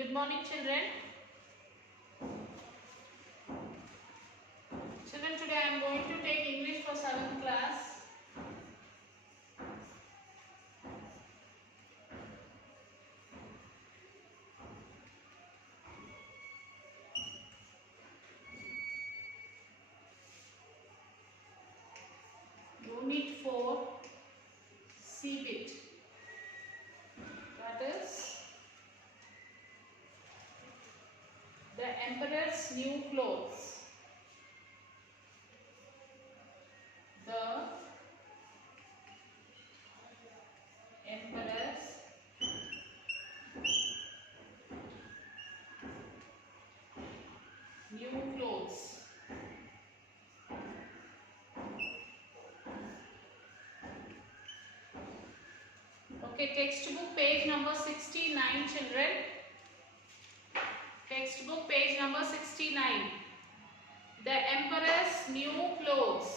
Good morning, children. Children, today I am going to take English for 7th class. Unit 4, C-bit. That is the Emperor's new clothes. The Emperor's new clothes. Okay, textbook page number 69, children. Textbook page number 69. The Emperor's new clothes.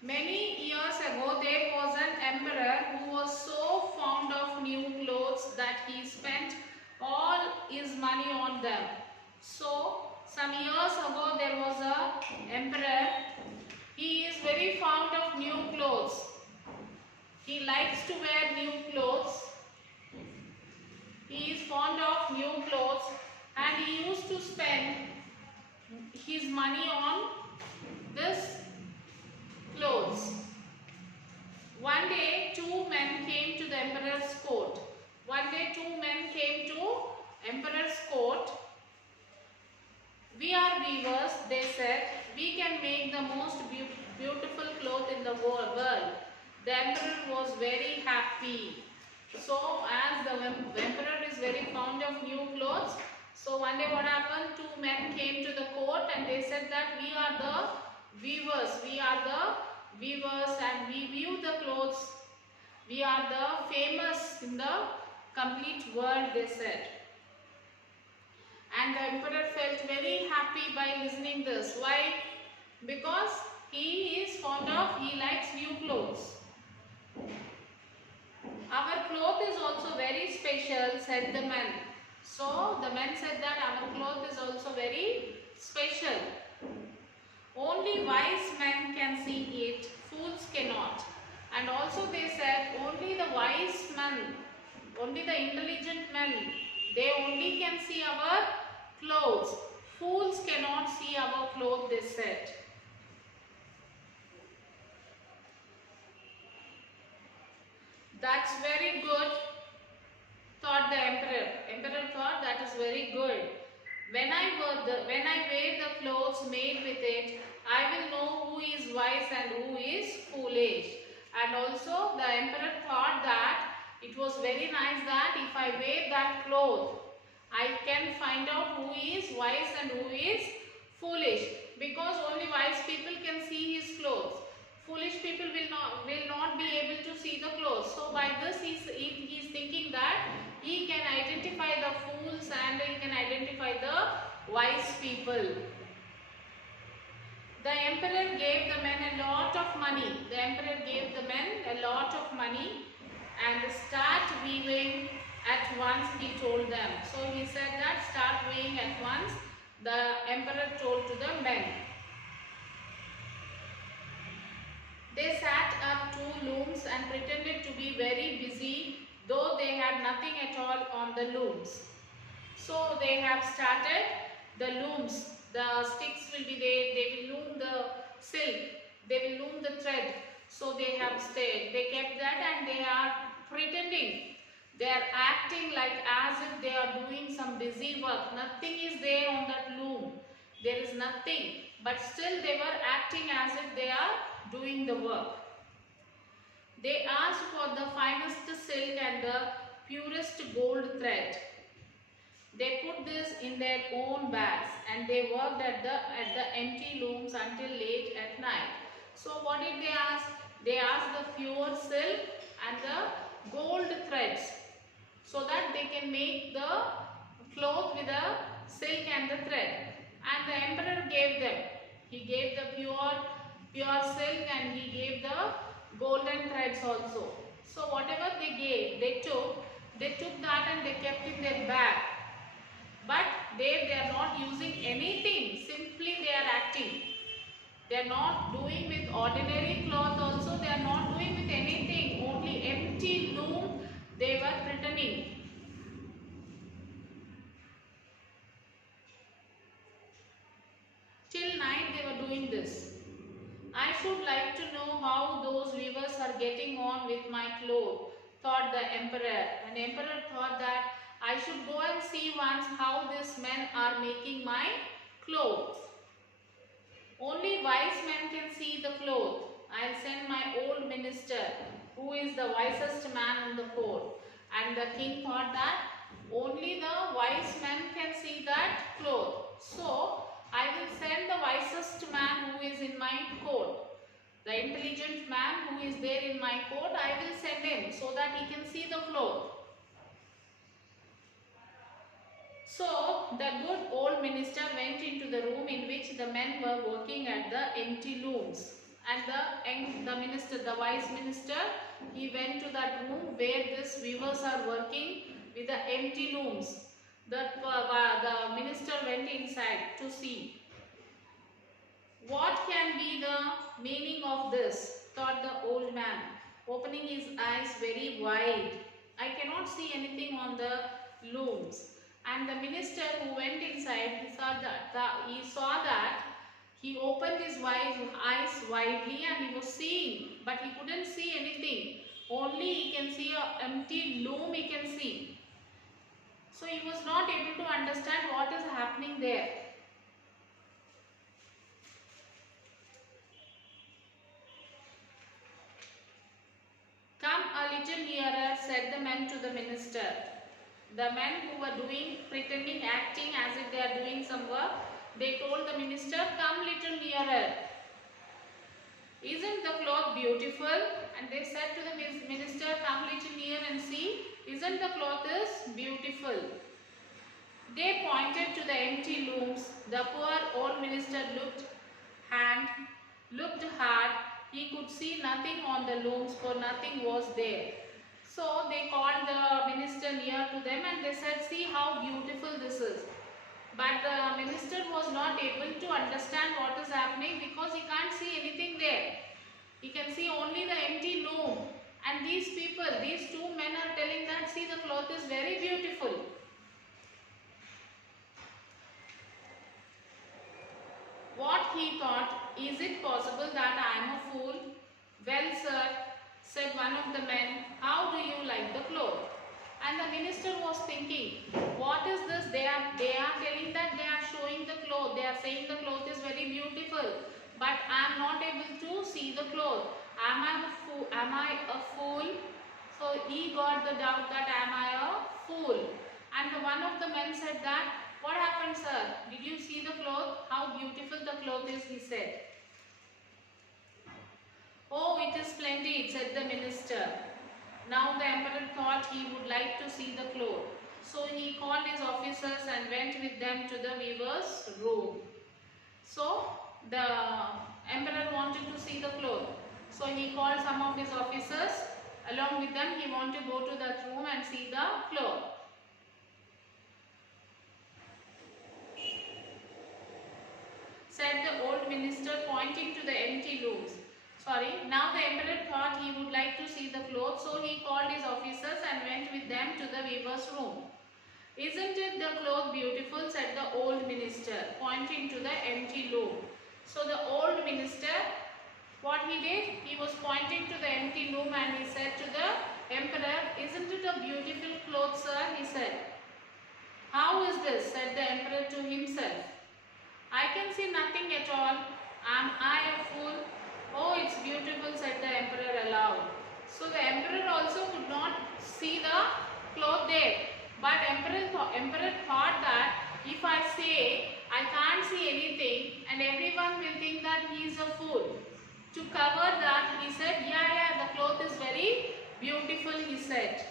Many years ago, there was an emperor who was so fond of new clothes that he spent all his money on them. So, some years ago, there was an emperor. He is very fond of new clothes. He likes to wear new clothes. He is fond of new clothes and he used to spend his money on this clothes. One day, two men came to the emperor's court. Emperor's court. We are weavers, they said. We can make the most beautiful cloth in the world. The emperor was very happy. So, as the emperor is very fond of new clothes, so one day what happened? Two men came to the court and they said that we are the weavers. We are the weavers and we weave the clothes. We are the famous in the complete world, they said. And the emperor felt very happy by listening this. Why? Because he likes new clothes. Our cloth is also very special, said the men. So the men said that our cloth is also very special. Only wise men can see it, fools cannot. And also they said only the wise men, only the intelligent men, they only can see our clothes. Fools cannot see our clothes, they said. That's very good, thought the emperor. Emperor thought that is very good. When I wear the clothes made with it, I will know who is wise and who is foolish. And also the emperor thought that it was very nice that if I wear that cloth, I can find out who is wise and who is foolish. Because only wise people can see his clothes. Foolish people will not be able to see the clothes. So by this he is thinking that he can identify the fools and he can identify the wise people. The emperor gave the men a lot of money. The emperor gave the men a lot of money and start weaving at once, he told them. So he said that start weaving at once. The emperor told to the men. They sat up two looms and pretended to be very busy, though they had nothing at all on the looms. So they have started the looms. The sticks will be there. They will loom the silk. They will loom the thread. So they have stayed. They kept that and they are pretending. They are acting like as if they are doing some busy work. Nothing is there on that loom. There is nothing. But still they were acting as if they are doing the work. They asked for the finest silk and the purest gold thread. They put this in their own bags and they worked at the empty looms until late at night. So what did they ask? They asked the pure silk and the gold threads so that they can make the cloth with the silk and the thread. And the emperor gave them. He gave the pure silk and he gave the golden threads also. So whatever they gave, they took They took that and they kept in their bag. But they are not using anything. Simply they are acting. They are not doing with ordinary cloth also. They are not doing with anything. Only empty loom they were pretending. Till night they were doing this. I should like to know how those weavers are getting on with my cloth, thought the emperor. And emperor thought that I should go and see once how these men are making my clothes. Only wise men can see the cloth. I'll send my old minister, who is the wisest man in the court. And the king thought that only the wise men can see that cloth. So, I will send the wisest man who is in my court. The intelligent man who is there in my court, I will send him so that he can see the cloth. So, the good old minister went into the room in which the men were working at the empty looms. And the minister, the wise minister, he went to that room where these weavers are working with the empty looms. The minister went inside to see. What can be the meaning of this? Thought the old man, opening his eyes very wide. I cannot see anything on the looms. And the minister who went inside, he saw that he opened his eyes widely and he was seeing, but he couldn't see anything. Only he can see an empty loom he can see. So he was not able to understand what is happening there. Come a little nearer, said the men to the minister. The men who were pretending, acting as if they are doing some work, they told the minister, come little nearer. Isn't the cloth beautiful? And they said to the minister, come little near and see. Isn't the cloth is beautiful? They pointed to the empty looms. The poor old minister looked hard. He could see nothing on the looms, for nothing was there. So they called the minister near to them and they said, see how beautiful this is. But the minister was not able to understand what is happening because he can't see anything there. He can see only the empty loom. And these people, these two men are telling that, see, the cloth is very beautiful. What he thought, is it possible that I am a fool? Well, sir, said one of the men, how do you like the cloth? And the minister was thinking, what is this? They are telling that they are showing the cloth. They are saying the cloth is very beautiful. But I am not able to see the cloth. Am I a fool? So he got the doubt that am I a fool? And one of the men said that, what happened, sir? Did you see the cloth? How beautiful the cloth is, he said. Oh, it is splendid, said the minister. Now the emperor thought he would like to see the cloth. So he called his officers and went with them to the weaver's room. So the emperor wanted to see the cloth. So he called some of his officers. Along with them, he wanted to go to that room and see the cloth. Said the old minister, pointing to the empty looms. Now the emperor thought he would like to see the cloth, so he called his officers and went with them to the weaver's room. Isn't it the cloth beautiful? Said the old minister, pointing to the empty loom. So the old minister, what he did? He was pointing to the empty loom and he said to the emperor, isn't it a beautiful cloth, sir? He said. How is this? Said the emperor to himself. I can see nothing at all. Am I a fool? Oh, it's beautiful, said the emperor aloud. So the emperor also could not see the cloth there. But emperor thought that if I say I can't see anything and everyone will think that he is a fool. To cover that, he said, yeah, the cloth is very beautiful, he said.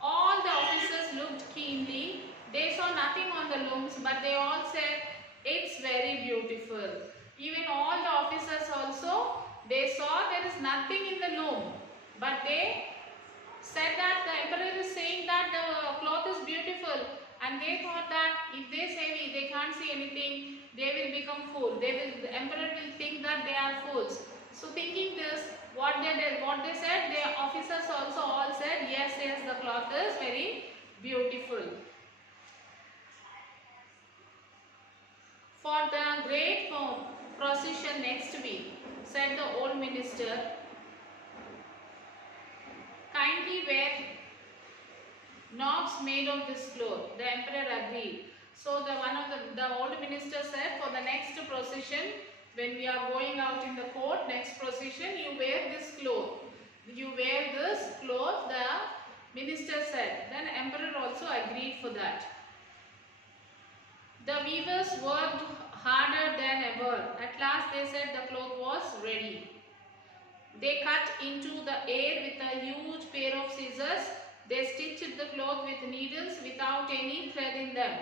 All the officers looked keenly. They saw nothing on the looms, but they all said, it's very beautiful. Even all the officers also, they saw there is nothing in the loom, but they said that the emperor is saying that the cloth is beautiful, and they thought that if they say they can't see anything, they will become fool. The emperor will think that they are fools. So thinking this, what they did, what they said, the officers also all said, yes, yes, the cloth is very beautiful. For the great procession next week, said the old minister, kindly wear knobs made of this cloth. The emperor agreed. So the old minister said, for the next procession, when we are going out in the court, next procession, you wear this cloth. You wear this cloth, the minister said. Then emperor also agreed for that. The weavers worked harder than ever. At last they said the cloth was ready. They cut into the air with a huge pair of scissors. They stitched the cloth with needles without any thread in them.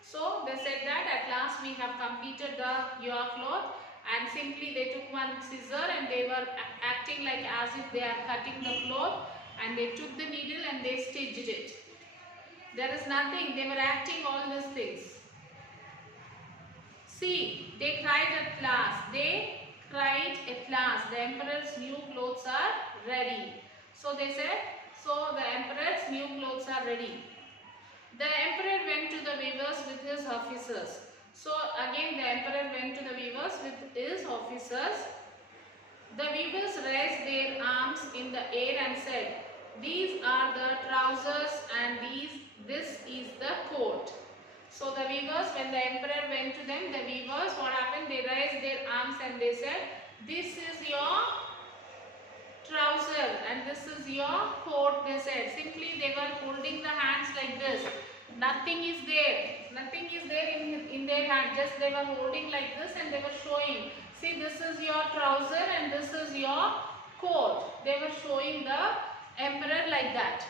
So they said that at last we have completed your cloth, and simply they took one scissor and they were acting like as if they are cutting the cloth, and they took the needle and they stitched it. There is nothing, they were acting all these things. See, they cried at last. They cried at last. The emperor's new clothes are ready. So they said, so the emperor's new clothes are ready. The emperor went to the weavers with his officers. So again the emperor went to the weavers with his officers. The weavers raised their arms in the air and said, these are the trousers and this is the coat. So the weavers, when the emperor went to them, the weavers, what happened? They raised their arms and they said, this is your trouser and this is your coat, they said. Simply they were holding the hands like this. Nothing is there. Nothing is there in their hand. Just they were holding like this and they were showing. See, this is your trouser and this is your coat. They were showing the emperor like that.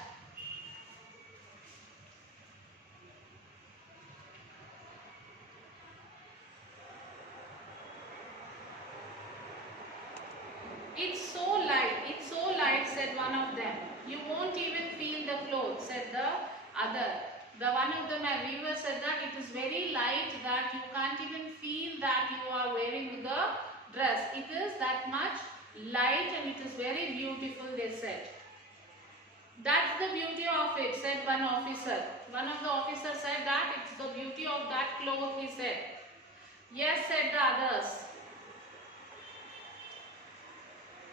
It's so light, said one of them. You won't even feel the clothes, said the other. The one of the weavers said that it is very light that you can't even feel that you are wearing the dress. It is that much light and it is very beautiful, they said. That's the beauty of it, said one officer. One of the officers said that it's the beauty of that cloth, he said. Yes, said the others.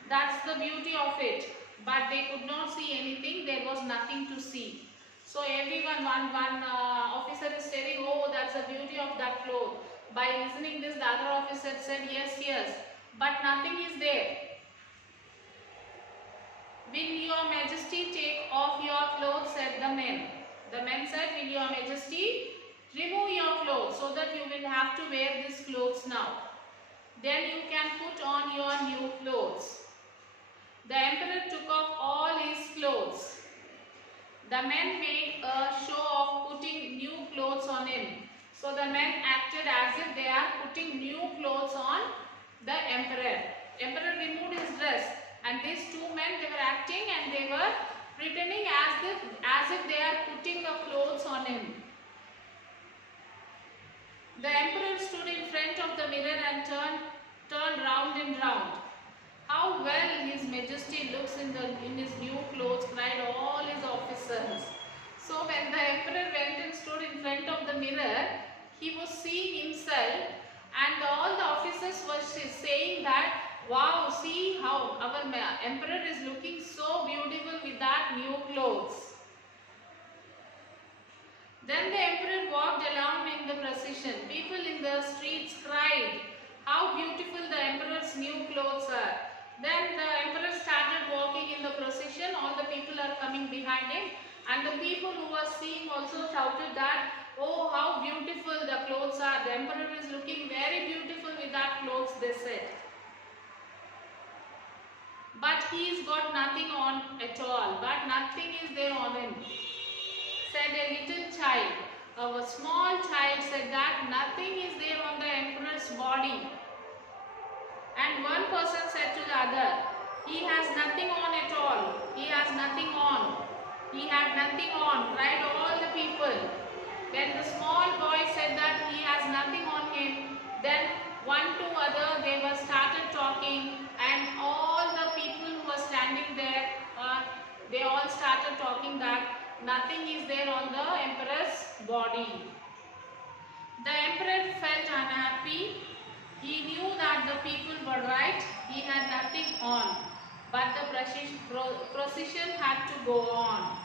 That's the beauty of it. But they could not see anything. There was nothing to see. So everyone, one officer is telling, oh, that's the beauty of that cloth. By listening this, the other officer said, yes, yes. But nothing is there. Will your majesty take off your clothes, said the men. The men said, will your majesty remove your clothes so that you will have to wear these clothes now. Then you can put on your new clothes. The emperor took off all his clothes. The men made a show of putting new clothes on him. So the men acted as if they are putting new clothes on the emperor. Emperor removed his dress, and these two men, they were acting and they were pretending as if they are putting the clothes on him. The emperor stood in front of the mirror and turned round and round. How well his majesty looks in his new clothes, cried all his officers. So when the emperor went and stood in front of the mirror, he was seeing himself, and all the officers were saying that, wow, see how our emperor is looking so beautiful with that new clothes. Then the emperor walked along in the procession. People in the streets cried, how beautiful the emperor's new clothes are. Then the emperor started walking in the procession. All the people are coming behind him, and the people who were seeing also shouted that, oh, how beautiful the clothes are. The emperor is looking very beautiful with that clothes, they said. But he's got nothing on at all. But nothing is there on him, said a little child. A small child said that nothing is there on the emperor's body. And one person said to the other, he has nothing on at all. all. He has nothing on. He had nothing on. Right, all the people. When the small boy said that he has nothing on him, then one to other they were started talking, and all the people who were standing there, they all started talking that nothing is there on the emperor's body. The emperor felt unhappy. He knew that the people were right. He had nothing on, but the procession had to go on.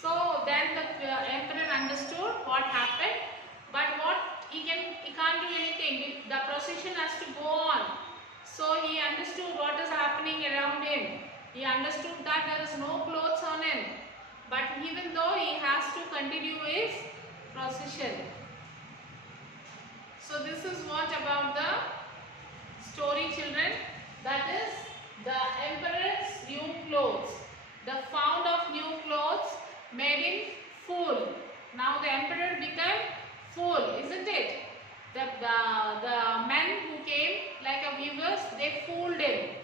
So then the emperor understood what happened, but he can't do anything. The procession has to go on. So he understood what is happening around him. He understood that there is no clothes on him, but even though he has to continue his procession. So this is what about the story, children. That is the emperor's new clothes. The found of new clothes made him fool. Now the emperor became fool, isn't it? The men who came like a weavers, they fooled him.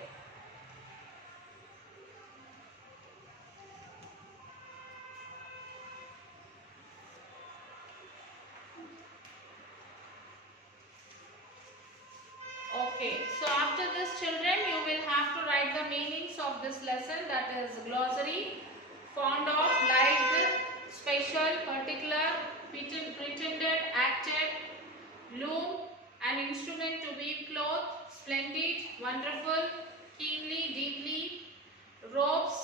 Okay, so after this, children, you will have to write the meanings of this lesson, that is glossary. Fond of, liked, special, particular, pretended, acted. Loom, an instrument to weave cloth. Splendid, wonderful, keenly, deeply. Robes,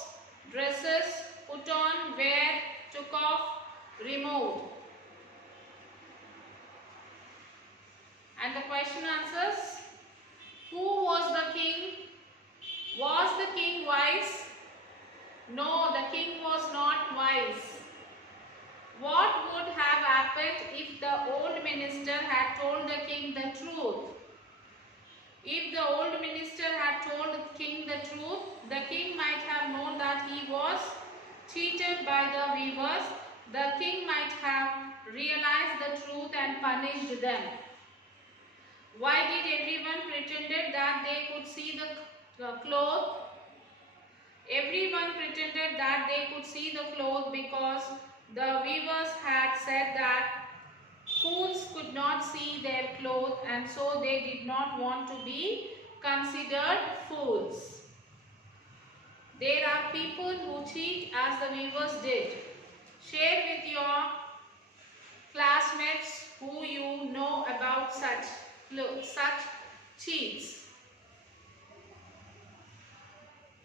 dresses, put on, wear, took off, removed. And the question answers. Who was the king? Was the king wise? No, the king was not wise. What would have happened if the old minister had told the king the truth? If the old minister had told the king the truth, the king might have known that he was cheated by the weavers. The king might have realized the truth and punished them. Why did everyone pretended that they could see the cloth? Everyone pretended that they could see the cloth because the weavers had said that fools could not see their cloth, and so they did not want to be considered fools. There are people who cheat as the weavers did. Share with your classmates who you know about such cheats.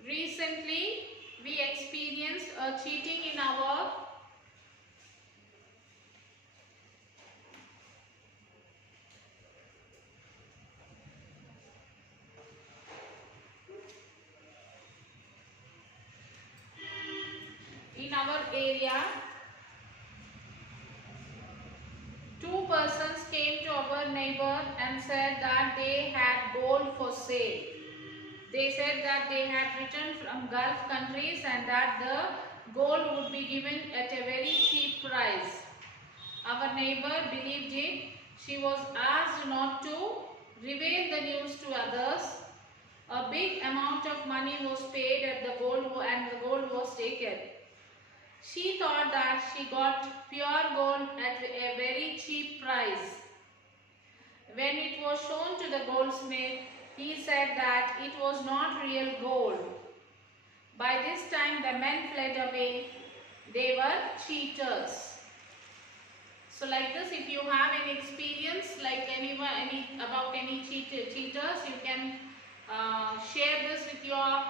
Recently, we experienced a cheating in our area. Two persons came to our neighbor and said that they had gold for sale. They said that they had returned from Gulf countries and that the gold would be given at a very cheap price. Our neighbor believed it. She was asked not to reveal the news to others. A big amount of money was paid at the gold and the gold was taken. She thought that she got pure gold at a very cheap price. When it was shown to the goldsmith, he said that it was not real gold. By this time the men fled away. They were cheaters. So like this, if you have any experience like about any cheaters, you can share this with your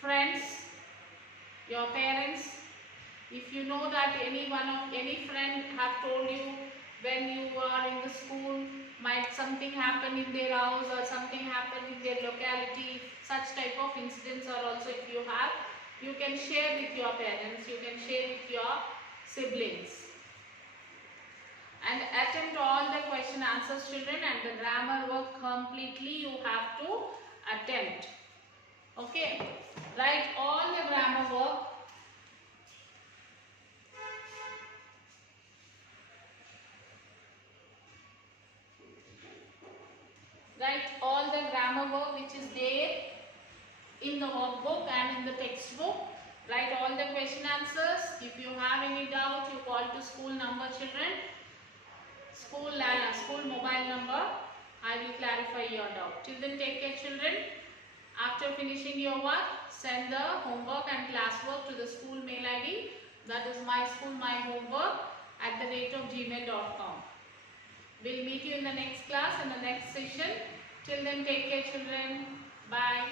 friends, your parents. If you know that any friend have told you when you are in the school, might something happen in their house or something happen in their locality, such type of incidents are also if you have, you can share with your parents, you can share with your siblings. And attempt all the question answers, children, and the grammar work completely you have to attempt. Okay, write all the grammar work. Write all the grammar work which is there in the workbook and in the textbook. Write all the question answers. If you have any doubt, you call to school number, children. School mobile number. I will clarify your doubt. Till then, take care, children. After finishing your work, send the homework and classwork to the school mail ID. That is myschoolmyhomework@gmail.com. We'll meet you in the next class, in the next session. Till then, take care, children. Bye.